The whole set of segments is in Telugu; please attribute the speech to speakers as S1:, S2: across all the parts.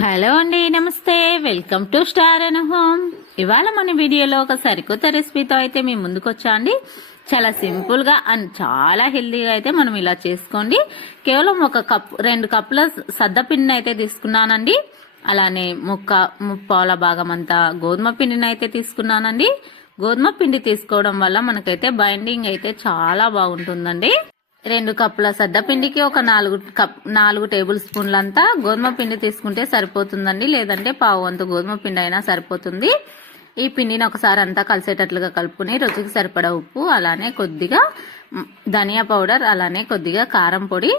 S1: హలో అండి నమస్తే. Welcome to star and home. ఇవాళ మన వీడియోలో ఒక సరికొత్త రెసిపీతో అయితే మీ ముందుకు వచ్చా అండి? చాలా సింపుల్గా అండ్ చాలా హెల్దీగా అయితే మనం ఇలా చేసుకోండి. కేవలం ఒక కప్ రెండు కప్పుల సద్దపిండిని అయితే తీసుకున్నానండి. అలానే ముక్క ముప్పాల భాగం అంతా గోధుమ పిండిని అయితే తీసుకున్నానండి. గోధుమ పిండి తీసుకోవడం వల్ల మనకైతే బైండింగ్ అయితే చాలా బాగుంటుందండి. రెండు కప్పుల సద్దపిండికి ఒక నాలుగు కప్ నాలుగు టేబుల్ స్పూన్లంతా గోధుమ పిండి తీసుకుంటే సరిపోతుందండి. లేదంటే పావు వంతు గోధుమ పిండి అయినా సరిపోతుంది. ఈ పిండిని ఒకసారి అంతా కలిసేటట్లుగా కలుపుకుని రుచికి సరిపడా ఉప్పు అలానే కొద్దిగా ధనియా పౌడర్ అలానే కొద్దిగా కారం పొడి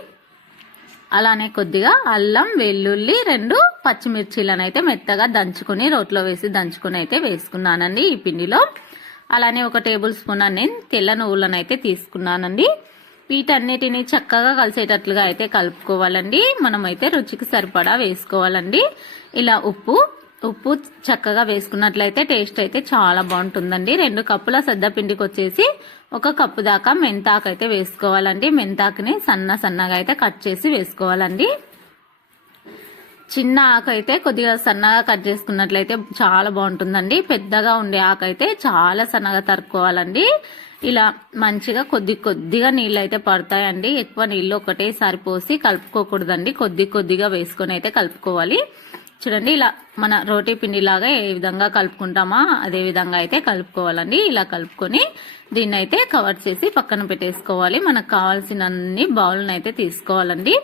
S1: అలానే కొద్దిగా అల్లం వెల్లుల్లి రెండు పచ్చిమిర్చీలను అయితే మెత్తగా దంచుకుని రోట్లో వేసి దంచుకుని అయితే వేసుకున్నానండి ఈ పిండిలో. అలానే ఒక టేబుల్ స్పూన్ నేను తెల్ల నువ్వులను అయితే తీసుకున్నానండి. వీటన్నిటిని చక్కగా కలిసేటట్లుగా అయితే కలుపుకోవాలండి. మనమైతే రుచికి సరిపడా వేసుకోవాలండి. ఇలా ఉప్పు ఉప్పు చక్కగా వేసుకున్నట్లయితే టేస్ట్ అయితే చాలా బాగుంటుందండి. రెండు కప్పుల సద్దపిండికి వచ్చేసి ఒక కప్పు దాకా మెంతాకు అయితే వేసుకోవాలండి. మెంతాకుని సన్న సన్నగా అయితే కట్ చేసి వేసుకోవాలండి. చిన్న ఆకు అయితే కొద్దిగా సన్నగా కట్ చేసుకున్నట్లయితే చాలా బాగుంటుందండి. పెద్దగా ఉండే ఆకు అయితే చాలా సన్నగా తరుక్కోవాలండి. ఇలా మంచిగా కొద్ది కొద్దిగా నీళ్ళు అయితే పడతాయండి. ఎక్కువ నీళ్ళు ఒకటేసారి పోసి కలుపుకోకూడదండి. కొద్ది కొద్దిగా వేసుకొని అయితే కలుపుకోవాలి. చూడండి ఇలా మన రోటీ పిండిలాగా ఏ విధంగా కలుపుకుంటామా అదే విధంగా అయితే కలుపుకోవాలండి. ఇలా కలుపుకొని దీన్ని అయితే కవర్ చేసి పక్కన పెట్టేసుకోవాలి. మనకు కావాల్సినన్ని బౌల్ని అయితే తీసుకోవాలండి.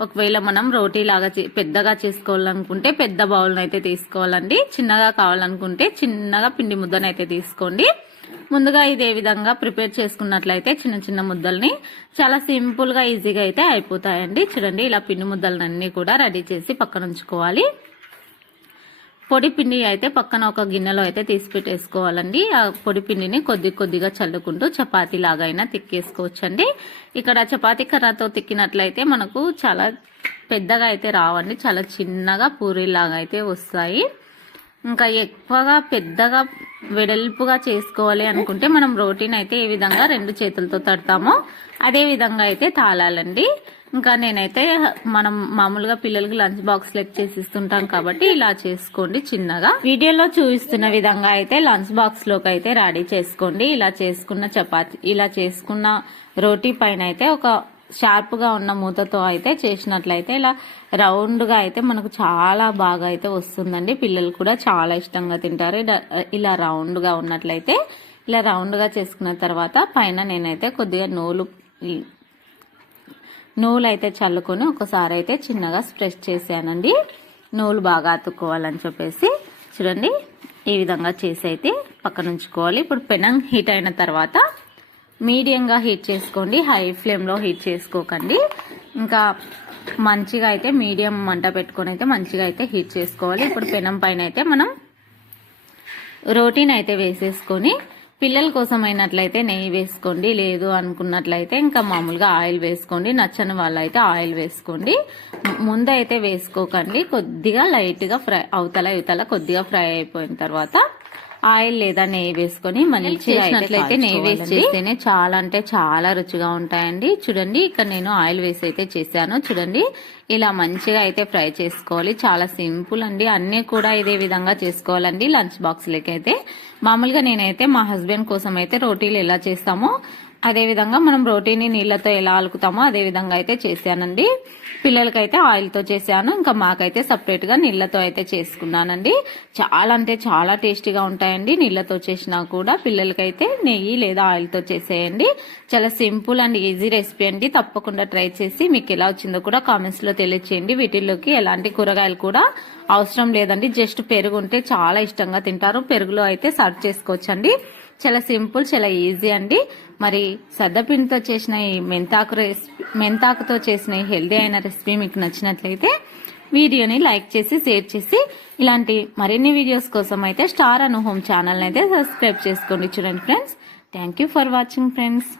S1: ఒకవేళ మనం రోటీ లాగా పెద్దగా చేసుకోవాలనుకుంటే పెద్ద బౌల్ని అయితే తీసుకోవాలండి. చిన్నగా కావాలనుకుంటే చిన్నగా పిండి ముద్దనైతే తీసుకోండి. ముందుగా ఇదే విధంగా ప్రిపేర్ చేసుకున్నట్లయితే చిన్న చిన్న ముద్దల్ని చాలా సింపుల్గా ఈజీగా అయితే అయిపోతాయండి. చూడండి ఇలా పిండి ముద్దలన్నీ కూడా రెడీ చేసి పక్కన ఉంచుకోవాలి. పొడి పిండి అయితే పక్కన ఒక గిన్నెలో అయితే తీసి పెట్టేసుకోవాలండి. ఆ పొడి పిండిని కొద్ది కొద్దిగా చల్లుకుంటూ చపాతీ లాగైనా తిక్కేసుకోవచ్చండి. ఇక్కడ చపాతీ కర్రతో తిక్కినట్లయితే మనకు చాలా పెద్దగా అయితే రావండి. చాలా చిన్నగా పూరీలాగా అయితే వస్తాయి. ఇంకా ఎక్కువగా పెద్దగా వెడల్పుగా చేసుకోవాలి అనుకుంటే మనం రోటీని అయితే ఏ విధంగా రెండు చేతులతో తడతామో అదే విధంగా అయితే తాళాలండి. ఇంకా నేనైతే మనం మామూలుగా పిల్లలకి లంచ్ బాక్స్ లెక్ చేసిస్తుంటాం కాబట్టి ఇలా చేసుకోండి చిన్నగా. వీడియోలో చూపిస్తున్న విధంగా అయితే లంచ్ బాక్స్లోకి అయితే రెడీ చేసుకోండి. ఇలా చేసుకున్న చపాతి ఇలా చేసుకున్న రోటీ పైన అయితే ఒక షార్ప్గా ఉన్న మూతతో అయితే చేసినట్లయితే ఇలా రౌండ్గా అయితే మనకు చాలా బాగా అయితే వస్తుందండి. పిల్లలు కూడా చాలా ఇష్టంగా తింటారు. ఇలా రౌండ్గా ఉన్నట్లయితే ఇలా రౌండ్గా చేసుకున్న తర్వాత పైన నేనైతే కొద్దిగా నూలు నూలు అయితే చల్లుకొని ఒకసారి అయితే చిన్నగా స్ప్రెష్ చేశానండి. నూలు బాగా అతుక్కోవాలని చెప్పేసి చూడండి ఈ విధంగా చేసి అయితే పక్కన ఉంచుకోవాలి ఇప్పుడు పెనం హీట్ అయిన తర్వాత మీడియంగా హీట్ చేసుకోండి హై ఫ్లేమ్లో హీట్ చేసుకోకండి. ఇంకా మంచిగా అయితే మీడియం మంట పెట్టుకొని అయితే మంచిగా అయితే హీట్ చేసుకోవాలి. ఇప్పుడు పెనం పైన అయితే మనం రోటీని అయితే వేసేసుకొని పిల్లల కోసం అయినట్లయితే నెయ్యి వేసుకోండి లేదు అనుకున్నట్లయితే ఇంకా మామూలుగా ఆయిల్ వేసుకోండి నచ్చని వాళ్ళు అయితే ఆయిల్ వేసుకోండి. ముందైతే వేసుకోకండి కొద్దిగా లైట్గా ఫ్రై అవతల ఇవతల కొద్దిగా ఫ్రై అయిపోయిన తర్వాత ఆయిల్ లేదా నెయ్యి వేసుకొని మంచిగా అయితే నెయ్యి వేసి చేస్తేనే చాలా అంటే చాలా రుచిగా ఉంటాయండి. చూడండి ఇక్కడ నేను ఆయిల్ వేసి అయితే చేశాను. చూడండి ఇలా మంచిగా అయితే ఫ్రై చేసుకోవాలి. చాలా సింపుల్ అండి. అన్నీ కూడా ఇదే విధంగా చేసుకోవాలండి లంచ్ బాక్స్లకి అయితే మామూలుగా నేనైతే మా హస్బెండ్ కోసం అయితే రోటీలు ఎలా చేస్తామో అదేవిధంగా మనం రోటీని నీళ్ళతో ఎలా అలుకుతామో అదే విధంగా అయితే చేశానండి. పిల్లలకైతే ఆయిల్తో చేశాను. ఇంకా మాకైతే సపరేట్గా నీళ్ళతో అయితే చేసుకున్నానండి. చాలా అంటే చాలా టేస్టీగా ఉంటాయండి నీళ్ళతో చేసినా కూడా. పిల్లలకైతే నెయ్యి లేదా ఆయిల్తో చేసేయండి. చాలా సింపుల్ అండ్ ఈజీ రెసిపీ అండి. తప్పకుండా ట్రై చేసి మీకు ఎలా వచ్చిందో కూడా కామెంట్స్లో తెలియచేయండి. వీటిల్లోకి ఎలాంటి కూరగాయలు కూడా అవసరం లేదండి. జస్ట్ పెరుగు ఉంటే చాలా ఇష్టంగా తింటారు. పెరుగులో అయితే సర్వ్ చేసుకోవచ్చండి. చాలా సింపుల్ చాలా ఈజీ అండి. మరి సద్దపిండితో చేసిన ఈ మెంతాకు రెసిపీ మెంతాకుతో చేసిన ఈ హెల్దీ అయిన రెసిపీ మీకు నచ్చినట్లయితే వీడియోని లైక్ చేసి షేర్ చేసి ఇలాంటి మరిన్ని వీడియోస్ కోసం అయితే స్టార్ అను హోమ్ ఛానల్ని అయితే సబ్స్క్రైబ్ చేసుకోండి. చూడండి friends thank for watching friends.